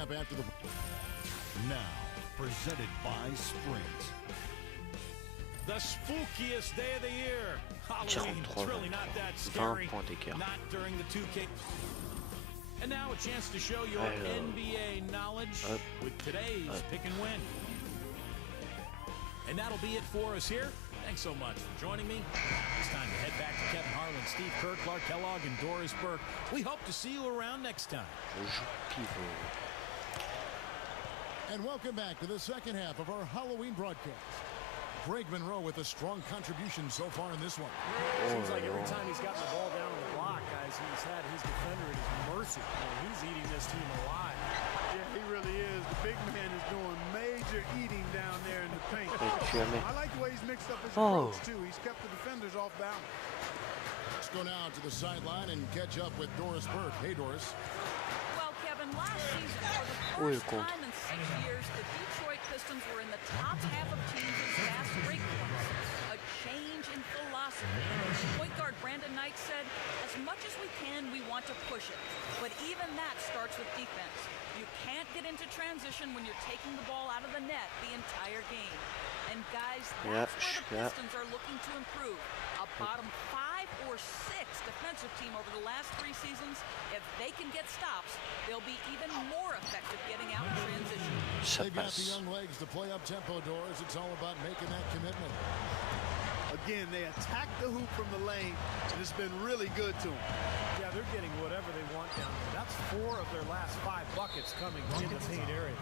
Up after the now presented by Sprint. The spookiest day of the year. Halloween. It's really not that scary. Not during the 2K. And now a chance to show your NBA knowledge with today's pick and win. And that'll be it for us here. Thanks so much for joining me. It's time to head back to Kevin Harlan, Steve Kerr, Clark Kellogg, and Doris Burke. We hope to see you around next time. And welcome back to the second half of our Halloween broadcast. Greg Monroe with a strong contribution so far in this one. Seems like every time he's gotten the ball down on the block, guys, he's had his defender at his mercy. He's eating this team alive. Yeah, he really is. The big man is doing major eating down there in the paint. I like the way he's mixed up his approach, too. He's kept the defenders off balance. Let's go now to the sideline and catch up with Doris Burke. Hey, Doris. Well, Kevin, last season, for the first time in 6 years, the Detroit Pistons were in the top half of teams in fast break points. A change in philosophy. Point guard Brandon Knight said, as much as we can, we want to push it. But even that starts with defense. You can't get into transition when you're taking the ball out of the net the entire game. And guys, that's where the Pistons are looking to improve. A bottom 5 or 6 defensive team over the last 3 seasons. If they can get stops, they'll be even more effective getting out in transition. They've got the young legs to play up tempo, Doors. It's all about making that commitment. Again, they attack the hoop from the lane, and it's been really good to them. Yeah, they're getting whatever they want down there. That's 4 of their last 5 buckets coming in the paint area.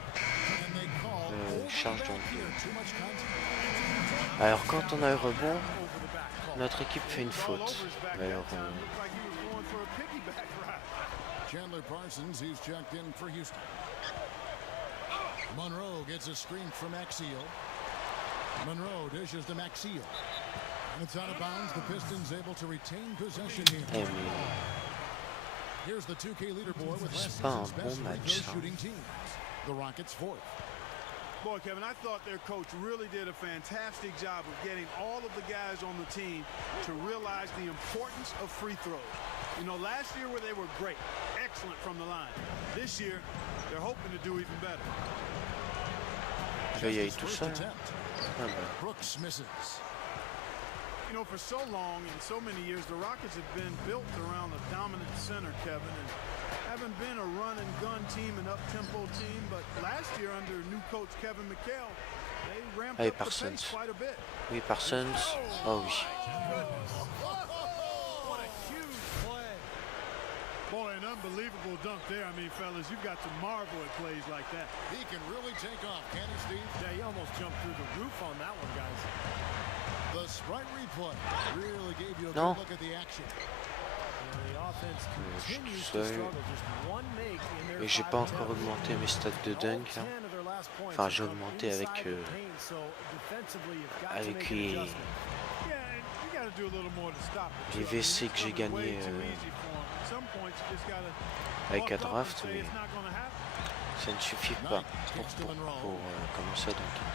And they call charge en jeu. Alors quand on a le rebond, notre équipe fait une faute. Alors, Chandler Parsons, he's checked in for Houston. Monroe gets a screen from Axial. Monroe dishes to Maxiel. And it's out of bounds. The Pistons able to retain possession here. Here's the 2K leaderboard with last season's best free throw shooting teams. The Rockets 4th. Boy, Kevin, I thought their coach really did a fantastic job of getting all of the guys on the team to realize the importance of free throws. You know, last year where they were great, excellent from the line. This year, they're hoping to do even better. Brooks misses. You know, for so long and so many years, the Rockets have been built around a dominant center, Kevin, and haven't been a run-and-gun team, an up-tempo team. But last year, under new coach Kevin McHale, they ramped up the pace quite a bit. Oui, Parsons. Oh oui. What a huge play. Boy, an unbelievable dunk there. I mean, fellas, you've got to marvel at plays like that. He can really take off, can't he, Steve? Yeah, he almost jumped through the roof on that one, guys. The sprite replay really gave you a good look at the action. Et j'ai pas encore augmenté mes stats de dunk. Hein. Enfin, j'ai augmenté avec les WC que j'ai gagné avec la draft, mais ça ne suffit pas pour commencer à dunker.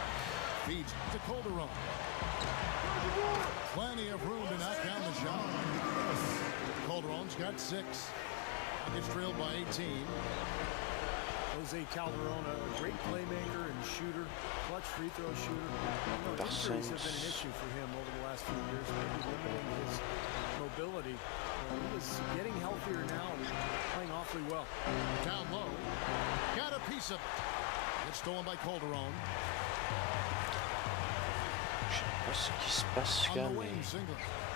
Plenty of room to knock down the shot. Calderon's got 6. Gets trailed by 18. Jose Calderon, a great playmaker and shooter, clutch free throw shooter. Injuries have been an issue for him over the last few years, maybe limiting his mobility. He is getting healthier now and playing awfully well. Down low. Got a piece of it. It's stolen by Calderon. Je sais pas ce qui se passe là, mais...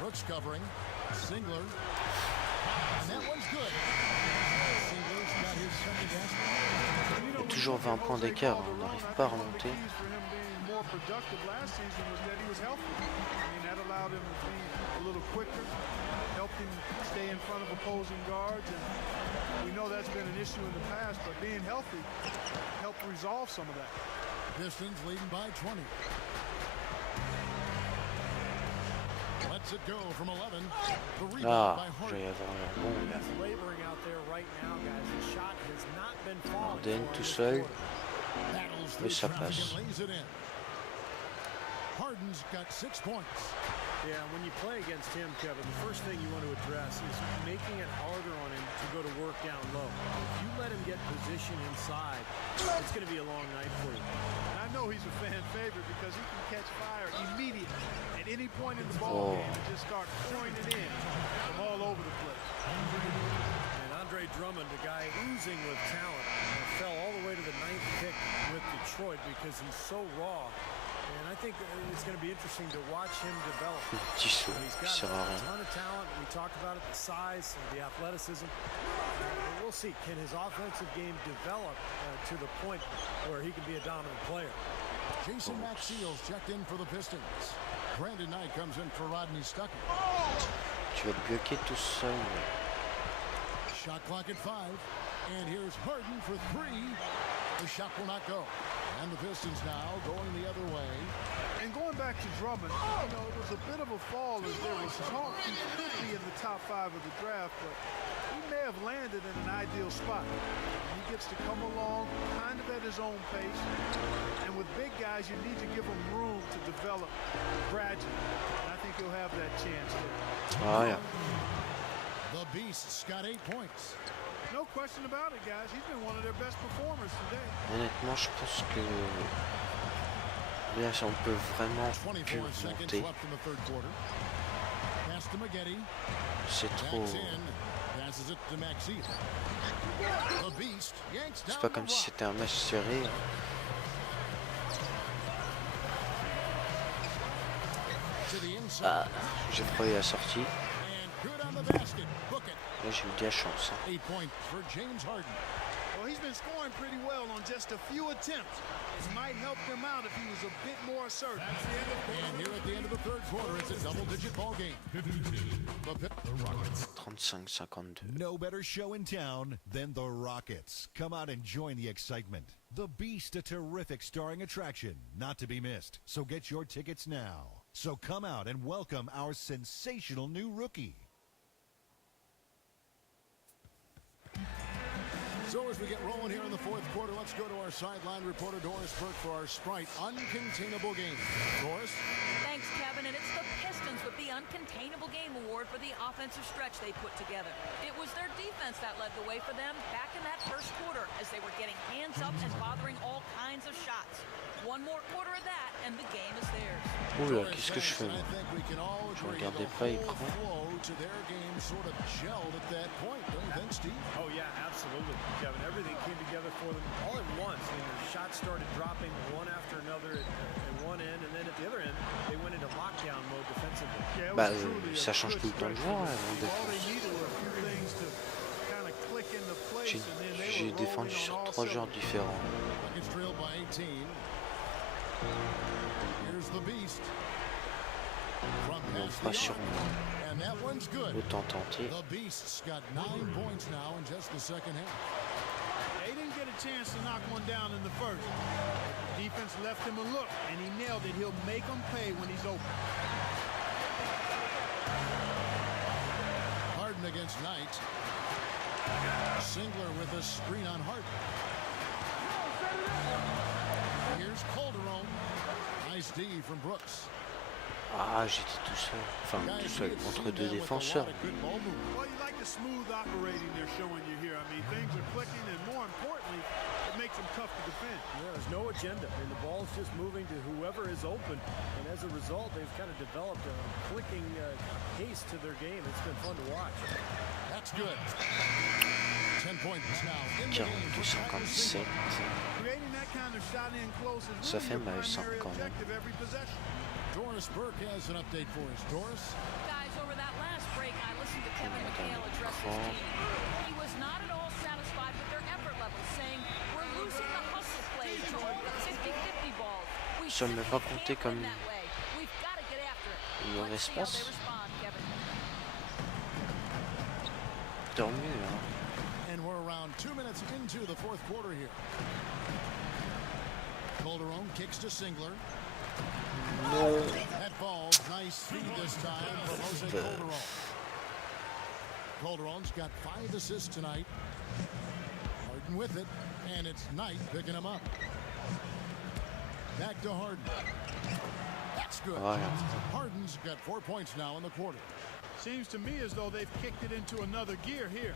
Brooks covering. Singler. That one's good. Singler's got his second basket. Il y a toujours 20 points d'écart, on n'arrive pas à remonter. Pistons leading by 20. Lets it go from 11. The rebound by Harden. Harden tout seul, mais ça passe. Harden's got 6 points. Yeah, when you play against him, Kevin, the first thing you want to address is making it harder on him to go to work down low. If you let him get position inside, it's going to be a long night for you. And I know he's a fan favorite because he can catch fire immediately at any point in the ball game and just start pouring it in from all over the place. And Andre Drummond, a guy oozing with talent, fell all the way to the 9th pick with Detroit because he's so raw. And I think it's going to be interesting to watch him develop. He's got a ton of talent. We talked about it, the size and the athleticism. We'll see. Can his offensive game develop to the point where he can be a dominant player? Jason Maxiel's checked in for the Pistons. Brandon Knight comes in for Rodney Stuckey. Tu vas te bloquer tout seul. Shot clock at 5. And here's Harden for 3. The shot will not go. And the Pistons now going the other way. And going back to Drummond, you know, it was a bit of a fall as there was talk he could be in the top 5 of the draft, but he may have landed in an ideal spot. He gets to come along kind of at his own pace. And with big guys, you need to give them room to develop gradually. And I think he'll have that chance there. Ah, yeah. The Beast's got 8 points. No question about it, guys. He's been one of their best performers today. Honnêtement, je pense que là, on peut vraiment plus monter. C'est trop. C'est pas comme si c'était un match serré. Ah, j'ai trouvé la sortie. Là, j'ai eu de la chance. 8 points for James Harden. Well, he's been scoring pretty well on just a few attempts. It might help him out if he was a bit more assertive. And here at the end of the third quarter, it's a double-digit ball game. The Rockets. 35-52. No better show in town than the Rockets. Come out and join the excitement. The Beast, a terrific starring attraction, not to be missed. So get your tickets now. So come out and welcome our sensational new rookie. So as we get rolling here in the fourth quarter, let's go to our sideline reporter Doris Burke for our Sprite Uncontainable Game. Doris? Thanks, Kevin. And it's the Pistons with the Uncontainable Game Award for the offensive stretch they put together. It was their defense that led the way for them back in that first quarter as they were getting hands up and bothering all kinds of shots. One more quarter of that, and the game is theirs. Oula, qu'est-ce que je fais moi? Je regardais pas l'écran. Oh, yeah, absolutely, Kevin. Everything came together for them all at once. I mean, the shots started dropping one after another at one end, and then at the other end, they went into lockdown mode defensively. Bah, ça change tout le temps de joueur en défense. J'ai défendu sur 3 joueurs différents. Non, pas sur moi. Autant tenter. They didn't get a chance to knock one down in the first. The defense left him a look, and he nailed it. He'll make them pay when he's open. Harden against Knight. Singler with a screen on Harden. Here's Calderon. Nice D from Brooks. Ah, j'étais tout seul. Enfin, tout seul contre 2 défenseurs. Well, you like the smooth operating they're showing you here. I mean, things are clicking, and more importantly, it makes them tough to defend. Yeah, there's no agenda. I mean, the ball's just moving to whoever is open, and as a result, they've kind of developed a clicking pace to their game. It's been fun to watch. That's good. 10 points now in the game. 42-57. Creating that kind of shot in close is Ça fait really mal your 5 primary quand même. objective every possession. Doris Burke has an update for us. Doris? Guys, over that last break, I listened to Kevin McHale address his team. He was not at all satisfied with their effort level, saying, we're losing the hustle plays to hold the 50-50 balls. We Ça ne m'a pas compté can't comme win that way. We've got to get after it. une mauvaise Let's see how passe. they respond, Kevin. Tant mieux, hein. And we're around 2 minutes into the fourth quarter here. Calderon kicks to Singler. Non. That ball, nice feed this time from Jose Calderon. Calderon's got 5 assists tonight. Harden with it, and it's Knight picking him up. Back to Harden. That's good. Oh, yeah. Harden's got 4 points now in the quarter. Seems to me as though they've kicked it into another gear here.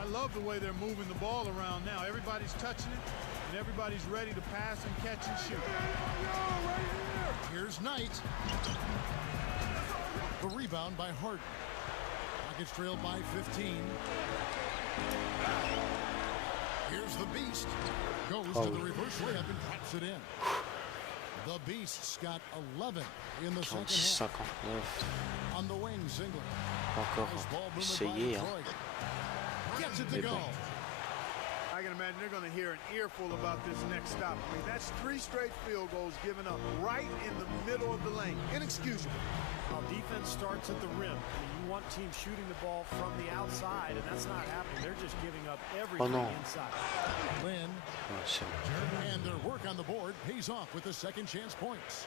I love the way they're moving the ball around now. Everybody's touching it, and everybody's ready to pass and catch and shoot. Here's Knight. The rebound by Harden. Rockets trailed by 15. Here's the Beast. Goes to the reverse layup and taps it in. The Beast's got 11 in the second half. 59. On the wing, Ziegler. Encore essayer. Hein. Gets it to go. I can imagine they're going to hear an earful about this next stop. I mean, that's 3 straight field goals given up right in the middle of the lane. Inexcusable. Now, defense starts at the rim. I mean, you want teams shooting the ball from the outside, and that's not happening. They're just giving up everything inside. Lynn. And their work on the board pays off with the second chance points.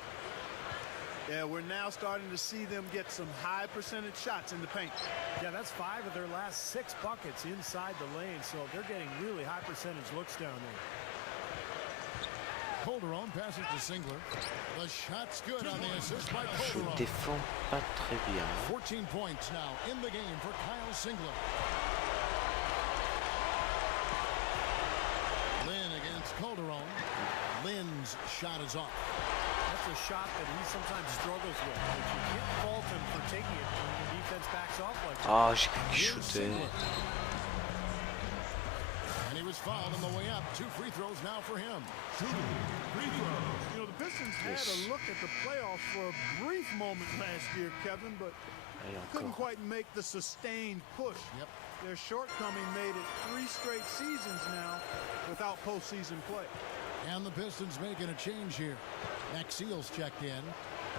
Yeah, we're now starting to see them get some high percentage shots in the paint. Yeah, that's 5 of their last 6 buckets inside the lane, so they're getting really high percentage looks down there. Calderon passes to Ziegler. The shot's good on the assist by Je Calderon. défends pas très bien. 14 points now in the game for Kyle Ziegler. Lynn against Calderon. Lynn's shot is off. That's a shot that he sometimes struggles with. But you can't fault him for taking it when the defense backs off like that. Ah, j'ai cru qu'il shootait. And he was fouled on the way up. 2 free throws now for him. You know, the Pistons had a look at the playoffs for a brief moment last year, Kevin, but couldn't quite make the sustained push. Yep. Their shortcoming made it 3 straight seasons now without postseason play. And the Pistons making a change here. Maxiel's checked in.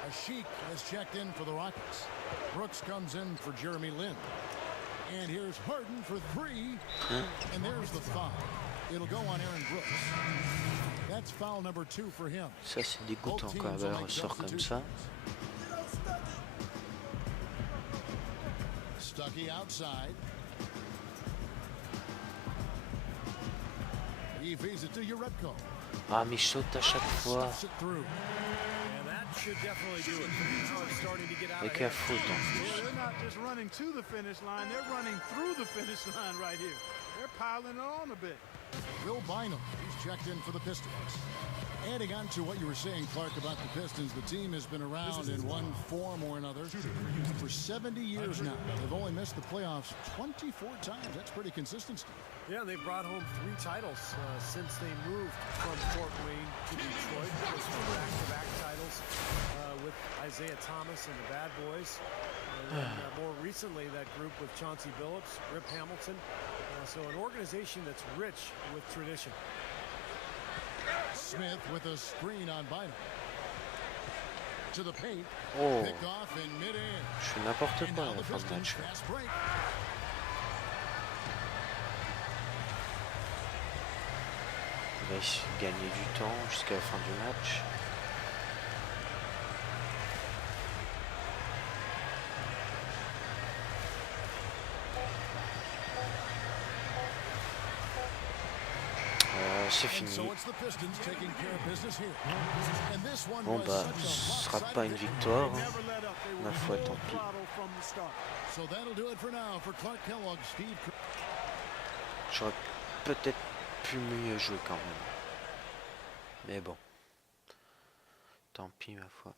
Ashik has checked in for the Rockets. Brooks comes in for Jeremy Lin. And here's Harden for 3. And there's the foul. It'll go on Aaron Brooks. That's foul number 2 for him. Ça c'est dégoûtant quand elle ressort comme ça. Stuckey outside. He feeds it to Urebko. Ah mais je saute à chaque fois. Stuffs it through. And that should definitely do it. Now it's starting to get out of Avec la hand. faute en plus. Yeah, they're not just running to the finish line, they're running through the finish line right here. They're piling it on a bit. Bill Bynum, he's checked in for the Pistons. Adding on to what you were saying, Clark, about the Pistons, the team has been around in one form or another for 70 years now. They've only missed the playoffs 24 times. That's pretty consistent stuff. Yeah, they've brought home 3 titles since they moved from Fort Wayne to Detroit. Those were back-to-back titles with Isaiah Thomas and the Bad Boys. And then, more recently, that group with Chauncey Billups, Rip Hamilton. So an organization that's rich with tradition. Smith with a screen on Bynum. To the paint. Oh, Picked off in midair. je fais n'importe And quoi now à the la fin de Pistons match. fast break. Il va gagner du temps jusqu'à la fin du match. C'est fini. Bon bah, ce sera pas une victoire, hein. Ma foi, tant pis. J'aurais peut-être pu mieux jouer quand même. Mais bon. Tant pis, ma foi.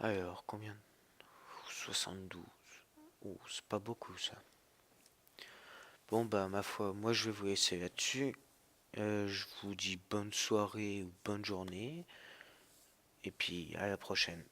Alors, combien? 72. Oh, c'est pas beaucoup ça. Bon bah, ma foi, moi je vais vous laisser là-dessus. Je vous dis bonne soirée ou bonne journée. Et puis à la prochaine.